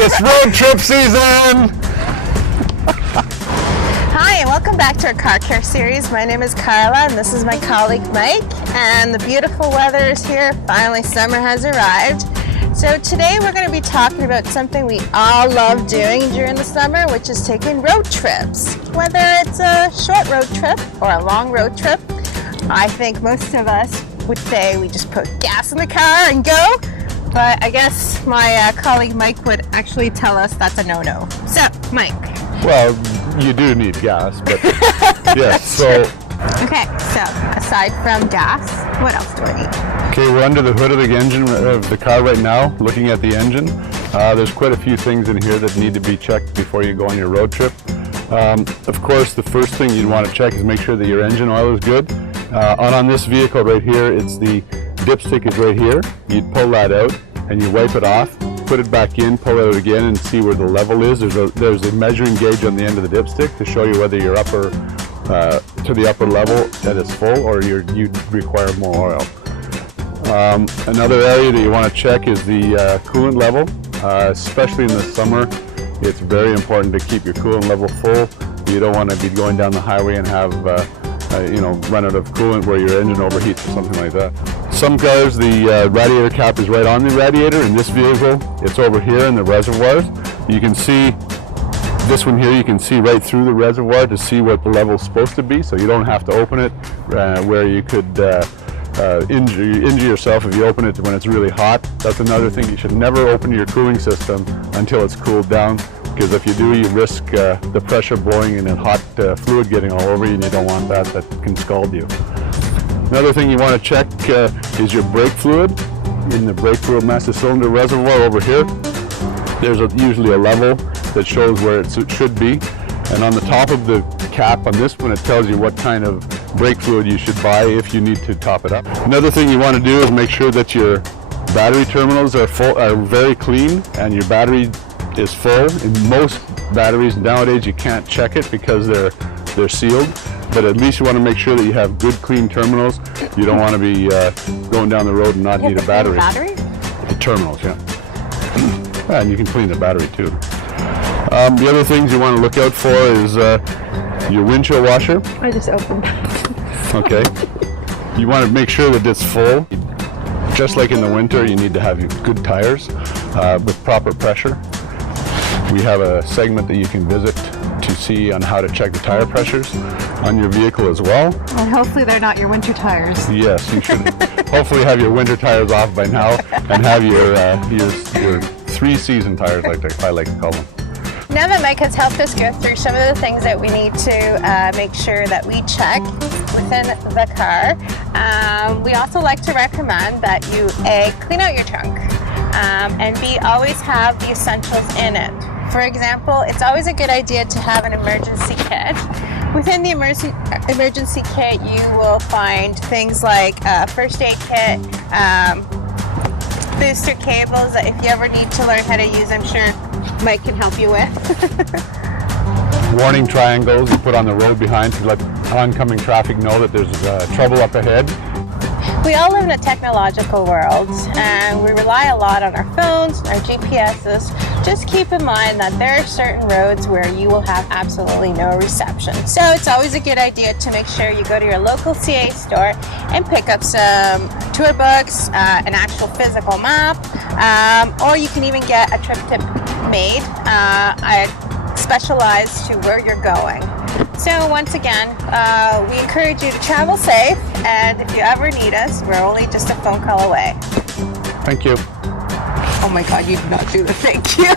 It's road trip season! Hi, and welcome back to our car care series. My name is Karla, and this is my colleague Mike. And the beautiful weather is here. Finally, summer has arrived. So today we're going to be talking about something we all love doing during the summer, which is taking road trips. Whether it's a short road trip or a long road trip, I think most of us would say we just put gas in the car and go. But I guess my colleague Mike would actually tell us that's a no-no. So, Mike. Well, you do need gas, but yes, so... Okay, so aside from gas, what else do I need? Okay, we're under the hood of the engine of the car right now, looking at the engine. There's quite a few things in here that need to be checked before you go on your road trip. Of course, the first thing you'd want to check is make sure that your engine oil is good. On this vehicle right here, it's the dipstick is right here. You'd pull that out and you wipe it off, put it back in, pull it out again and see where the level is. There's a measuring gauge on the end of the dipstick to show you whether you're to the upper level that is full or you require more oil. Another area that you want to check is the coolant level, especially in the summer. It's very important to keep your coolant level full. You don't want to be going down the highway and have run out of coolant where your engine overheats or something like that. Some cars, the radiator cap is right on the radiator. In this vehicle, it's over here in the reservoirs. You can see this one here, you can see right through the reservoir to see what the level is supposed to be, so you don't have to open it where you could injure yourself if you open it when it's really hot. That's another thing. You should never open your cooling system until it's cooled down, because if you do, you risk the pressure blowing and hot fluid getting all over you, and you don't want that. That can scald you. Another thing you want to check is your brake fluid. In the brake fluid master cylinder reservoir over here, there's usually a level that shows where it should be. And on the top of the cap on this one, it tells you what kind of brake fluid you should buy if you need to top it up. Another thing you want to do is make sure that your battery terminals are very clean and your battery is full. In most batteries nowadays you can't check it because they're sealed, but at least you want to make sure that you have good clean terminals. You don't want to be going down the road and not need a battery. The terminals, yeah. And you can clean the battery too. The other things you want to look out for is your windshield washer. I just opened. Okay. You want to make sure that it's full. Just like in the winter, you need to have good tires with proper pressure. We have a segment that you can visit to see on how to check the tire pressures on your vehicle as well. And hopefully they're not your winter tires. Yes, you should hopefully have your winter tires off by now and have your three-season tires, I like to call them. Now that Mike has helped us go through some of the things that we need to make sure that we check within the car, we also like to recommend that you A, clean out your trunk, and B, always have the essentials in it. For example, it's always a good idea to have an emergency kit. Within the emergency kit, you will find things like a first aid kit, booster cables that if you ever need to learn how to use, I'm sure Mike can help you with. Warning triangles you put on the road behind to let oncoming traffic know that there's trouble up ahead. We all live in a technological world and we rely a lot on our phones, our GPSs. Just keep in mind that there are certain roads where you will have absolutely no reception. So it's always a good idea to make sure you go to your local CA store and pick up some tour books, an actual physical map, or you can even get a trip tip made, specialized to where you're going. So once again, we encourage you to travel safe, and if you ever need us, we're only just a phone call away. Thank you. Oh my God, you did not do the thank you.